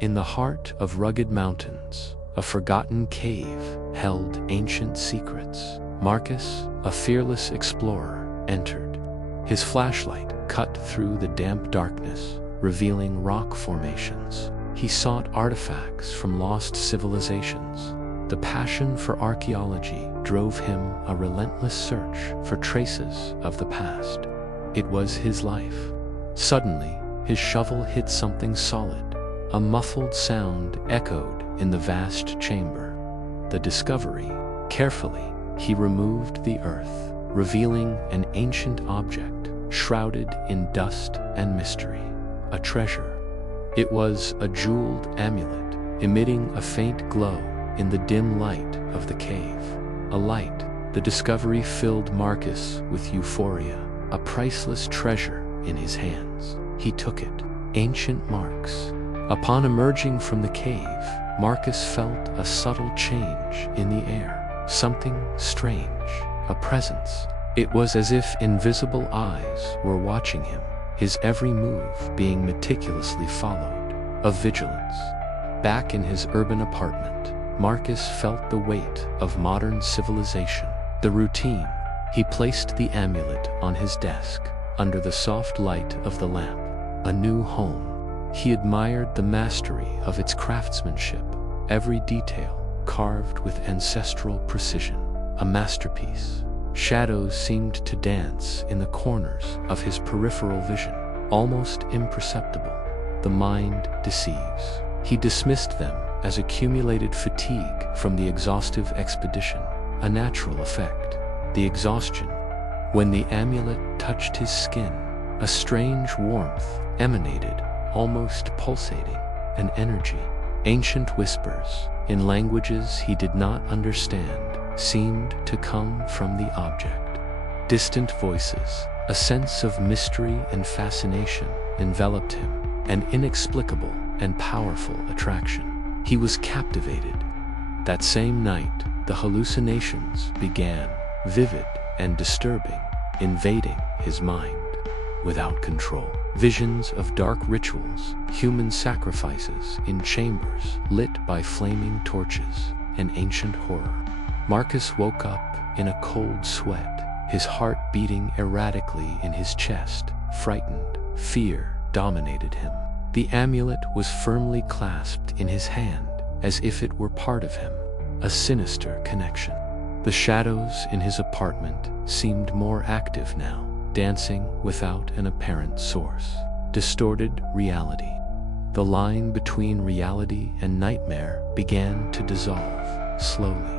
In the heart of rugged mountains, a forgotten cave held ancient secrets. Marcus, a fearless explorer, entered. His flashlight cut through the damp darkness, revealing rock formations. He sought artifacts from lost civilizations. The passion for archaeology drove him a relentless search for traces of the past. It was his life. Suddenly, his shovel hit something solid. A muffled sound echoed in the vast chamber. The discovery. Carefully, he removed the earth, revealing an ancient object shrouded in dust and mystery. A treasure. It was a jeweled amulet, emitting a faint glow in the dim light of the cave. A light. The discovery filled Marcus with euphoria. A priceless treasure in his hands. He took it. Ancient marks. Upon emerging from the cave, Marcus felt a subtle change in the air. Something strange. A presence. It was as if invisible eyes were watching him, his every move being meticulously followed. A vigilance. Back in his urban apartment, Marcus felt the weight of modern civilization. The routine. He placed the amulet on his desk, under the soft light of the lamp. A new home. He admired the mastery of its craftsmanship, every detail carved with ancestral precision. A masterpiece. Shadows seemed to dance in the corners of his peripheral vision, almost imperceptible. The mind deceives. He dismissed them as accumulated fatigue from the exhaustive expedition, a natural effect. The exhaustion. When the amulet touched his skin, a strange warmth emanated, almost pulsating, an energy. Ancient whispers, in languages he did not understand, seemed to come from the object. Distant voices, a sense of mystery and fascination enveloped him, an inexplicable and powerful attraction. He was captivated. That same night, the hallucinations began, vivid and disturbing, invading his mind. Without control, visions of dark rituals, human sacrifices in chambers lit by flaming torches, an ancient horror. Marcus woke up in a cold sweat, his heart beating erratically in his chest. Frightened, fear dominated him. The amulet was firmly clasped in his hand, as if it were part of him, a sinister connection. The shadows in his apartment seemed more active now, dancing without an apparent source. Distorted reality. The line between reality and nightmare began to dissolve, slowly.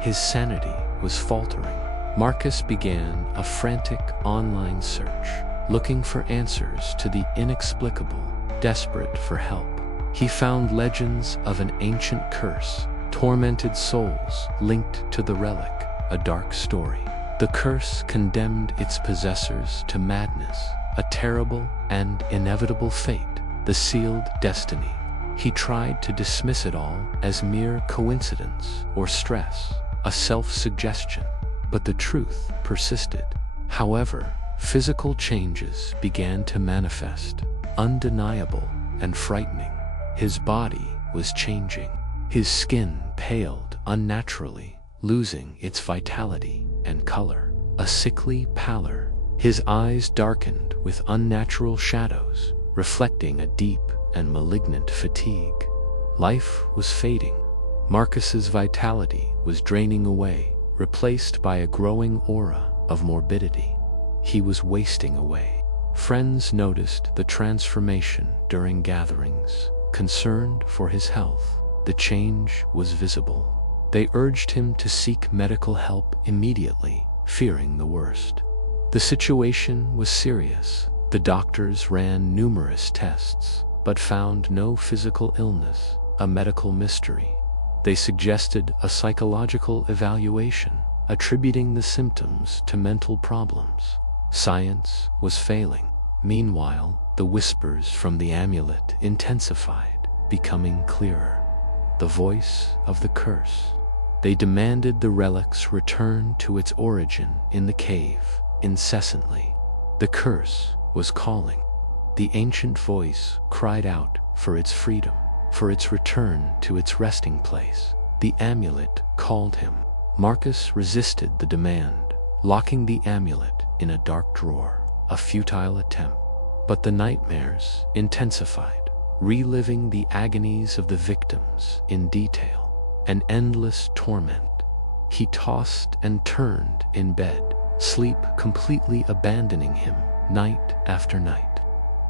His sanity was faltering. Marcus began a frantic online search, looking for answers to the inexplicable, desperate for help. He found legends of an ancient curse, tormented souls linked to the relic, a dark story. The curse condemned its possessors to madness, a terrible and inevitable fate, the sealed destiny. He tried to dismiss it all as mere coincidence or stress, a self-suggestion, but the truth persisted. However, physical changes began to manifest, undeniable and frightening. His body was changing. His skin paled unnaturally, losing its vitality and color. A sickly pallor. His eyes darkened with unnatural shadows, reflecting a deep and malignant fatigue. Life was fading. Marcus's vitality was draining away, replaced by a growing aura of morbidity. He was wasting away. Friends noticed the transformation during gatherings. Concerned for his health, the change was visible. They urged him to seek medical help immediately, fearing the worst. The situation was serious. The doctors ran numerous tests, but found no physical illness, a medical mystery. They suggested a psychological evaluation, attributing the symptoms to mental problems. Science was failing. Meanwhile, the whispers from the amulet intensified, becoming clearer. The voice of the curse. They demanded the relic's return to its origin in the cave, incessantly. The curse was calling. The ancient voice cried out for its freedom. for its return to its resting place. The amulet called him. Marcus resisted the demand, locking the amulet in a dark drawer, a futile attempt. But the nightmares intensified, reliving the agonies of the victims in detail, an endless torment. He tossed and turned in bed, sleep completely abandoning him night after night.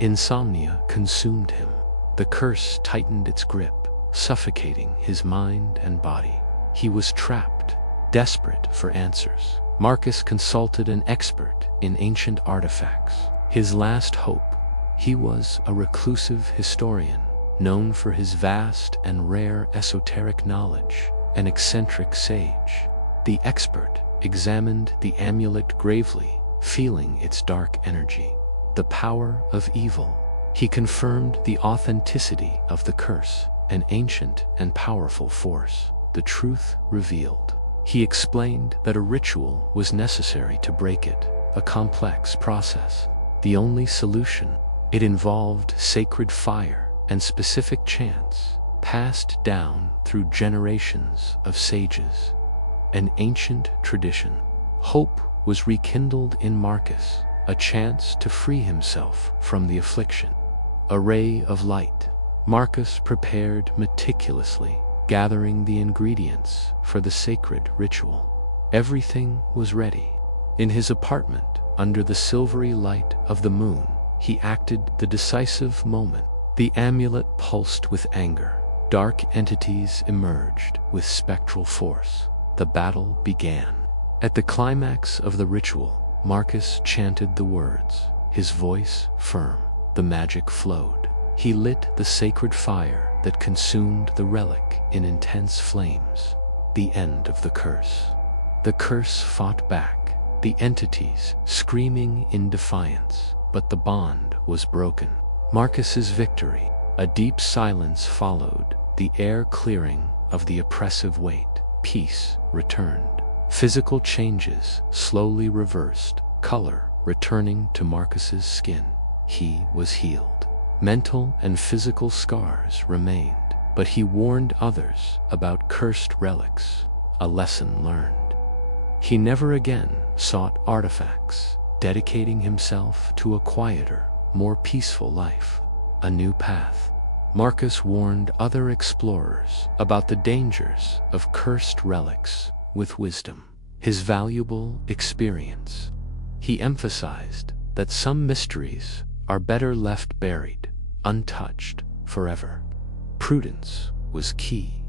Insomnia consumed him. The curse tightened its grip, suffocating his mind and body. He was trapped, desperate for answers. Marcus consulted an expert in ancient artifacts. His last hope. He was a reclusive historian, known for his vast and rare esoteric knowledge, an eccentric sage. The expert examined the amulet gravely, feeling its dark energy, the power of evil. He confirmed the authenticity of the curse, an ancient and powerful force. The truth revealed. He explained that a ritual was necessary to break it, a complex process. The only solution. It involved sacred fire and specific chants, passed down through generations of sages. An ancient tradition. Hope was rekindled in Marcus, a chance to free himself from the affliction. A ray of light. Marcus prepared meticulously, gathering the ingredients for the sacred ritual. Everything was ready. In his apartment, under the silvery light of the moon, he acted the decisive moment. The amulet pulsed with anger. Dark entities emerged with spectral force. The battle began. At the climax of the ritual, Marcus chanted the words, his voice firm. The magic flowed. He lit the sacred fire that consumed the relic in intense flames. The end of the curse. The curse fought back, the entities screaming in defiance, but the bond was broken. Marcus's victory. A deep silence followed, the air clearing of the oppressive weight. Peace returned. Physical changes slowly reversed, color returning to Marcus's skin. He was healed. Mental and physical scars remained, but he warned others about cursed relics, a lesson learned. He never again sought artifacts, dedicating himself to a quieter, more peaceful life, a new path. Marcus warned other explorers about the dangers of cursed relics with wisdom. His valuable experience. He emphasized that some mysteries are better left buried, untouched, forever. Prudence was key.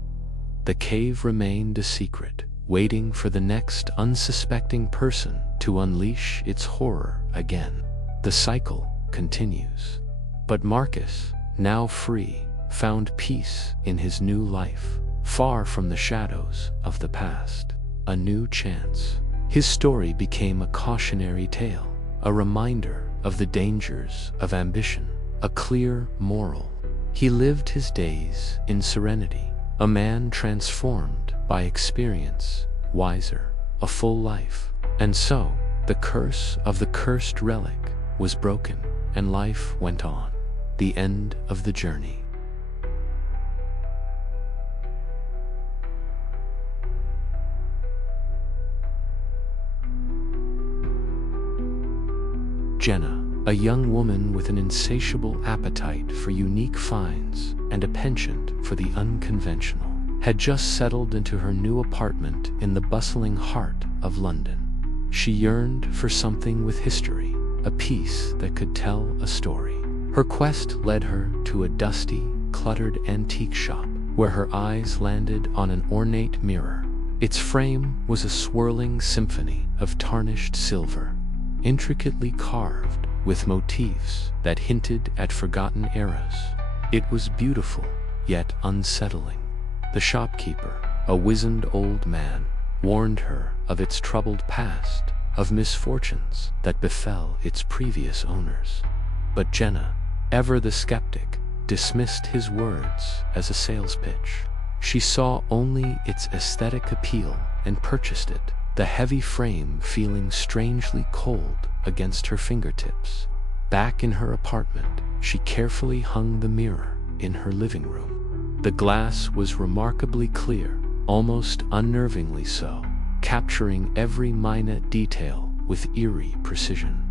The cave remained a secret, waiting for the next unsuspecting person to unleash its horror again. The cycle continues. But Marcus, now free, found peace in his new life, far from the shadows of the past. A new chance. His story became a cautionary tale, a reminder of the dangers of ambition, a clear moral. He lived his days in serenity, a man transformed by experience, wiser, a full life. And so, the curse of the cursed relic was broken, and life went on. The end of the journey. Jenna, a young woman with an insatiable appetite for unique finds and a penchant for the unconventional, had just settled into her new apartment in the bustling heart of London. She yearned for something with history, a piece that could tell a story. Her quest led her to a dusty, cluttered antique shop, where her eyes landed on an ornate mirror. Its frame was a swirling symphony of tarnished silver, intricately carved with motifs that hinted at forgotten eras. It was beautiful, yet unsettling. The shopkeeper, a wizened old man, warned her of its troubled past, of misfortunes that befell its previous owners. But Jenna, ever the skeptic, dismissed his words as a sales pitch. She saw only its aesthetic appeal and purchased it, the heavy frame feeling strangely cold against her fingertips. Back in her apartment, she carefully hung the mirror in her living room. The glass was remarkably clear, almost unnervingly so, capturing every minute detail with eerie precision.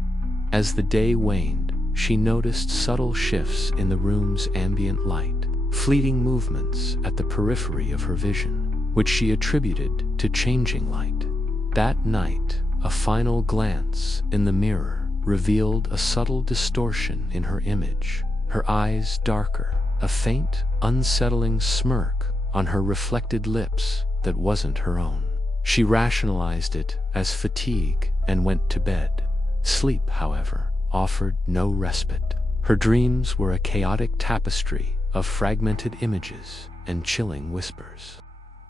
As the day waned, she noticed subtle shifts in the room's ambient light, fleeting movements at the periphery of her vision, which she attributed to changing light. That night, a final glance in the mirror revealed a subtle distortion in her image, her eyes darker, a faint, unsettling smirk on her reflected lips that wasn't her own. She rationalized it as fatigue and went to bed. Sleep, however, offered no respite. Her dreams were a chaotic tapestry of fragmented images and chilling whispers.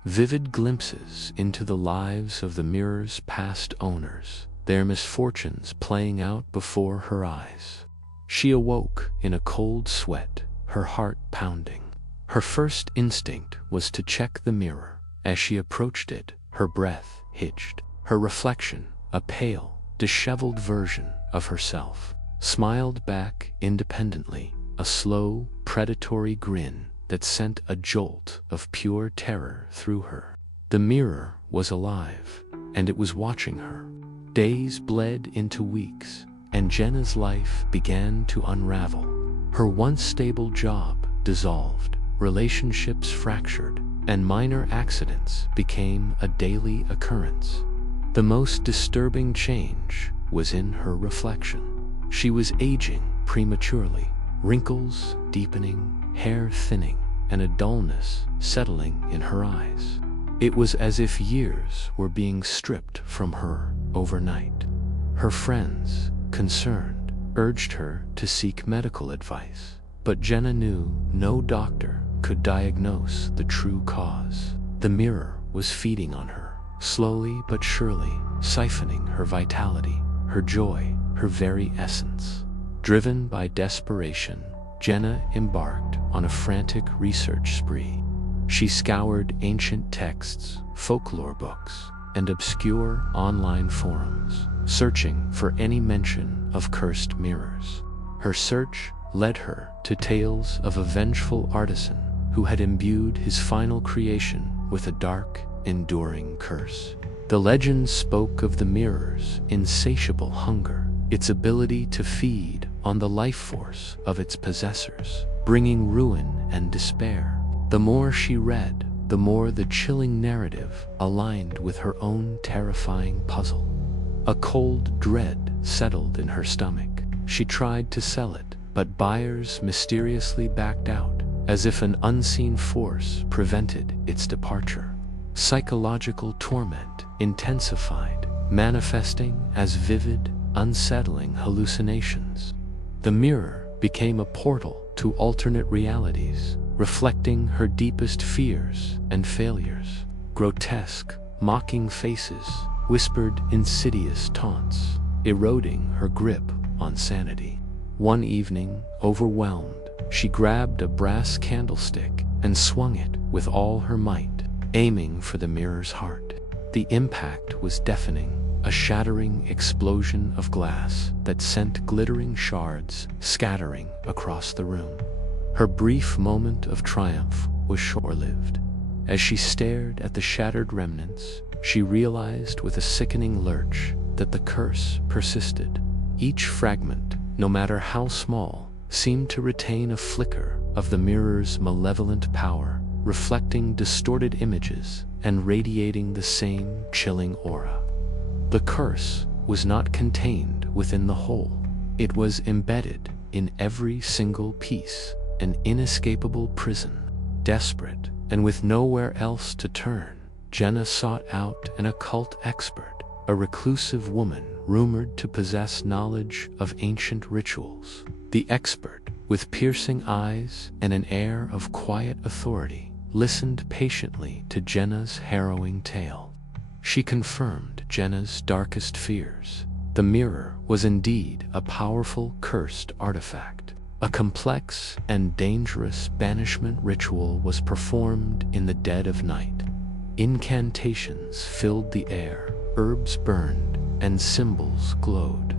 Vivid glimpses into the lives of the mirror's past owners, their misfortunes playing out before her eyes. She awoke in a cold sweat, her heart pounding. Her first instinct was to check the mirror. As she approached it, her breath hitched. Her reflection, a pale, disheveled version of herself, smiled back independently, a slow, predatory grin that sent a jolt of pure terror through her. The mirror was alive, and it was watching her. Days bled into weeks, and Jenna's life began to unravel. Her once stable job dissolved, relationships fractured, and minor accidents became a daily occurrence. The most disturbing change was in her reflection. She was aging prematurely, wrinkles deepening, hair thinning, and a dullness settling in her eyes. It was as if years were being stripped from her overnight. Her friends, concerned, urged her to seek medical advice, but Jenna knew no doctor could diagnose the true cause. The mirror was feeding on her, slowly but surely, siphoning her vitality, her joy, her very essence. Driven by desperation, Jenna embarked on a frantic research spree. She scoured ancient texts, folklore books, and obscure online forums, searching for any mention of cursed mirrors. Her search led her to tales of a vengeful artisan who had imbued his final creation with a dark, enduring curse. The legends spoke of the mirror's insatiable hunger, its ability to feed on the life force of its possessors, bringing ruin and despair. The more she read, the more the chilling narrative aligned with her own terrifying puzzle. A cold dread settled in her stomach. She tried to sell it, but buyers mysteriously backed out, as if an unseen force prevented its departure. Psychological torment intensified, manifesting as vivid, unsettling hallucinations. The mirror became a portal to alternate realities, reflecting her deepest fears and failures. Grotesque, mocking faces whispered insidious taunts, eroding her grip on sanity. One evening, overwhelmed, she grabbed a brass candlestick and swung it with all her might, aiming for the mirror's heart. The impact was deafening, a shattering explosion of glass that sent glittering shards scattering across the room. Her brief moment of triumph was short-lived. As she stared at the shattered remnants, she realized with a sickening lurch that the curse persisted. Each fragment, no matter how small, seemed to retain a flicker of the mirror's malevolent power, reflecting distorted images and radiating the same chilling aura. The curse was not contained within the whole. It was embedded in every single piece, an inescapable prison. Desperate, and with nowhere else to turn, Jenna sought out an occult expert, a reclusive woman rumored to possess knowledge of ancient rituals. The expert, with piercing eyes and an air of quiet authority, listened patiently to Jenna's harrowing tale. She confirmed Jenna's darkest fears. The mirror was indeed a powerful cursed artifact. A complex and dangerous banishment ritual was performed in the dead of night. Incantations filled the air, herbs burned, and symbols glowed.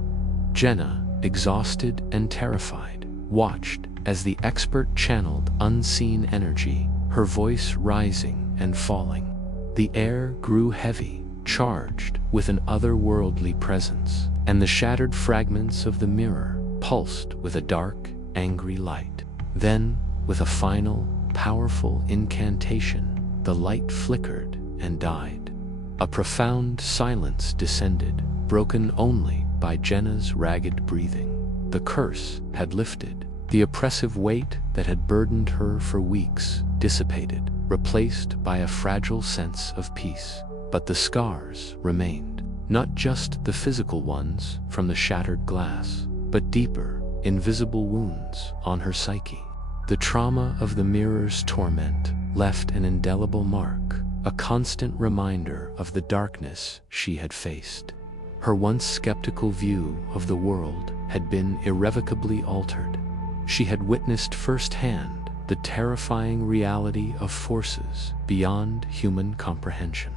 Jenna, exhausted and terrified, watched as the expert channeled unseen energy her voice rising and falling. The air grew heavy, charged with an otherworldly presence, and the shattered fragments of the mirror pulsed with a dark, angry light. Then, with a final, powerful incantation, the light flickered and died. A profound silence descended, broken only by Jenna's ragged breathing. The curse had lifted. The oppressive weight that had burdened her for weeks dissipated, replaced by a fragile sense of peace. But the scars remained, not just the physical ones from the shattered glass, but deeper, invisible wounds on her psyche. The trauma of the mirror's torment left an indelible mark, a constant reminder of the darkness she had faced. Her once skeptical view of the world had been irrevocably altered. She had witnessed firsthand the terrifying reality of forces beyond human comprehension.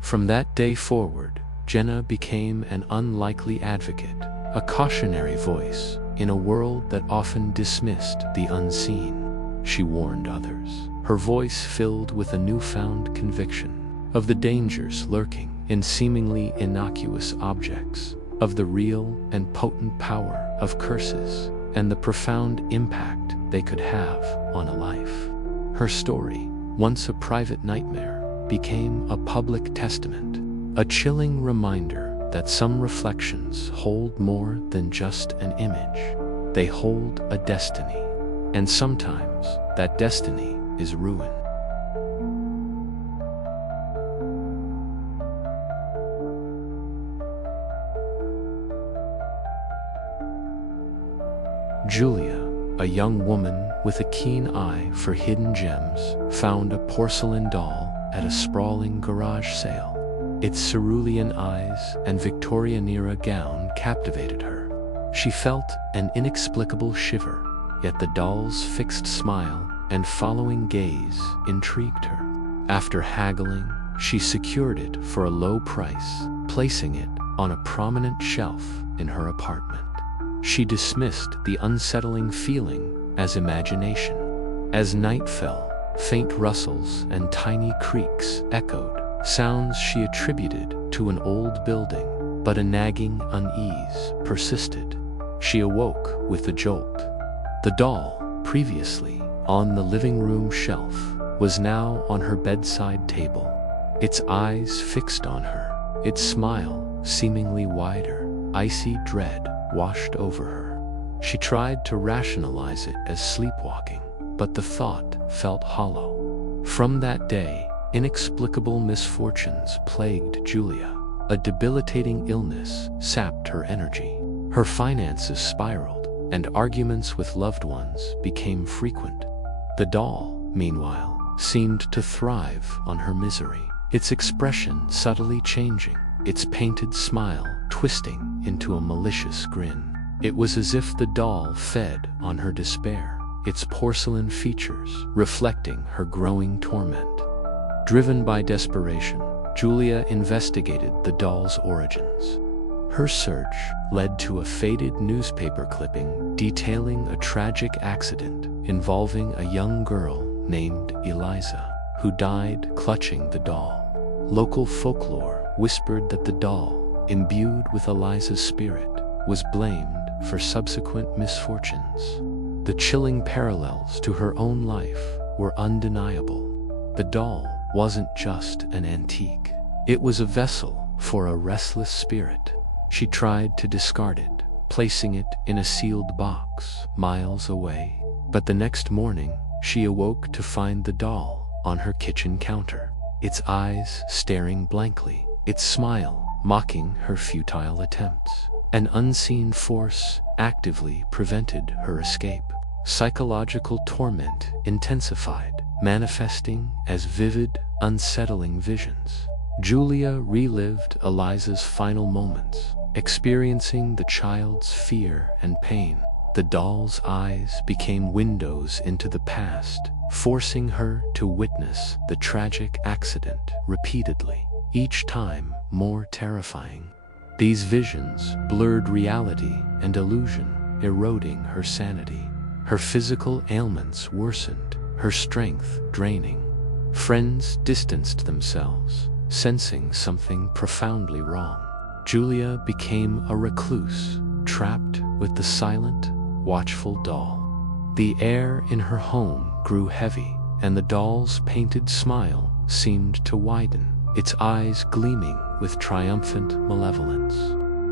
From that day forward, Jenna became an unlikely advocate, a cautionary voice in a world that often dismissed the unseen. She warned others, her voice filled with a newfound conviction of the dangers lurking in seemingly innocuous objects, of the real and potent power of curses, and the profound impact they could have on a life. Her story, once a private nightmare, became a public testament, a chilling reminder that some reflections hold more than just an image. They hold a destiny, and sometimes that destiny is ruin. Julia, a young woman with a keen eye for hidden gems, found a porcelain doll at a sprawling garage sale. Its cerulean eyes and Victorian-era gown captivated her. She felt an inexplicable shiver, yet the doll's fixed smile and following gaze intrigued her. After haggling, she secured it for a low price, placing it on a prominent shelf in her apartment. She dismissed the unsettling feeling as imagination. As night fell, faint rustles and tiny creaks echoed, sounds she attributed to an old building, but a nagging unease persisted. She awoke with a jolt. The doll, previously on the living room shelf, was now on her bedside table, its eyes fixed on her, its smile seemingly wider. Icy dread washed over her. She tried to rationalize it as sleepwalking, but the thought felt hollow. From that day, inexplicable misfortunes plagued Julia. A debilitating illness sapped her energy. Her finances spiraled, and arguments with loved ones became frequent. The doll, meanwhile, seemed to thrive on her misery, its expression subtly changing, its painted smile twisting into a malicious grin. It was as if the doll fed on her despair, its porcelain features reflecting her growing torment. Driven by desperation, Julia investigated the doll's origins. Her search led to a faded newspaper clipping detailing a tragic accident involving a young girl named Eliza, who died clutching the doll. Local folklore whispered that the doll, imbued with Eliza's spirit, was blamed for subsequent misfortunes. The chilling parallels to her own life were undeniable. The doll wasn't just an antique. It was a vessel for a restless spirit. She tried to discard it, placing it in a sealed box miles away. But the next morning, she awoke to find the doll on her kitchen counter, its eyes staring blankly, its smile mocking her futile attempts. An unseen force actively prevented her escape. Psychological torment intensified, manifesting as vivid, unsettling visions. Julia relived Eliza's final moments, experiencing the child's fear and pain. The doll's eyes became windows into the past, forcing her to witness the tragic accident repeatedly, each time more terrifying. These visions blurred reality and illusion, eroding her sanity. Her physical ailments worsened, her strength draining. Friends distanced themselves, sensing something profoundly wrong. Julia became a recluse, trapped with the silent, watchful doll. The air in her home grew heavy, and the doll's painted smile seemed to widen, its eyes gleaming with triumphant malevolence.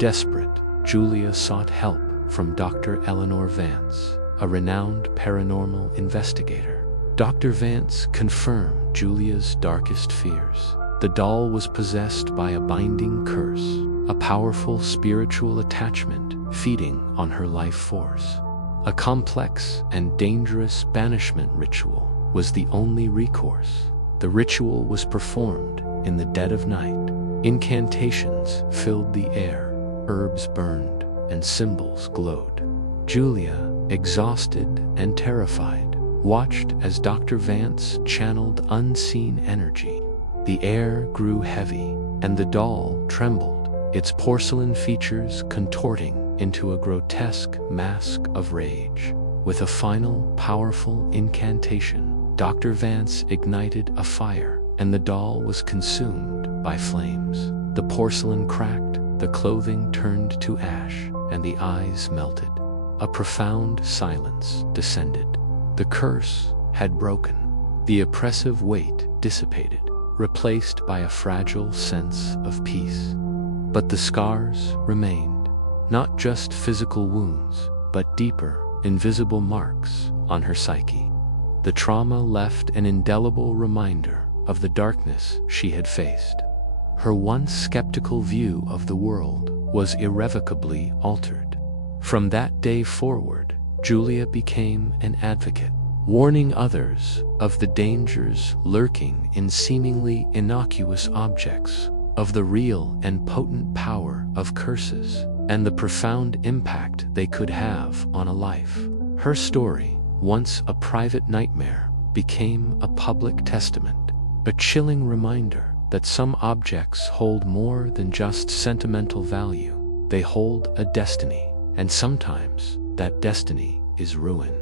Desperate, Julia sought help from Dr. Eleanor Vance, a renowned paranormal investigator. Dr. Vance confirmed Julia's darkest fears. The doll was possessed by a binding curse, a powerful spiritual attachment feeding on her life force. A complex and dangerous banishment ritual was the only recourse. The ritual was performed in the dead of night. Incantations filled the air, herbs burned, and symbols glowed. Julia, exhausted and terrified, watched as Dr. Vance channeled unseen energy. The air grew heavy, and the doll trembled, its porcelain features contorting into a grotesque mask of rage. With a final, powerful incantation, Dr. Vance ignited a fire, and the doll was consumed by flames. The porcelain cracked, the clothing turned to ash, and the eyes melted. A profound silence descended. The curse had broken. The oppressive weight dissipated, replaced by a fragile sense of peace. But the scars remained, not just physical wounds, but deeper, invisible marks on her psyche. The trauma left an indelible reminder of the darkness she had faced. Her once skeptical view of the world was irrevocably altered. From that day forward, Julia became an advocate, warning others of the dangers lurking in seemingly innocuous objects, of the real and potent power of curses, and the profound impact they could have on a life. Her story, once a private nightmare, became a public testament, a chilling reminder that some objects hold more than just sentimental value. They hold a destiny, and sometimes that destiny is ruin.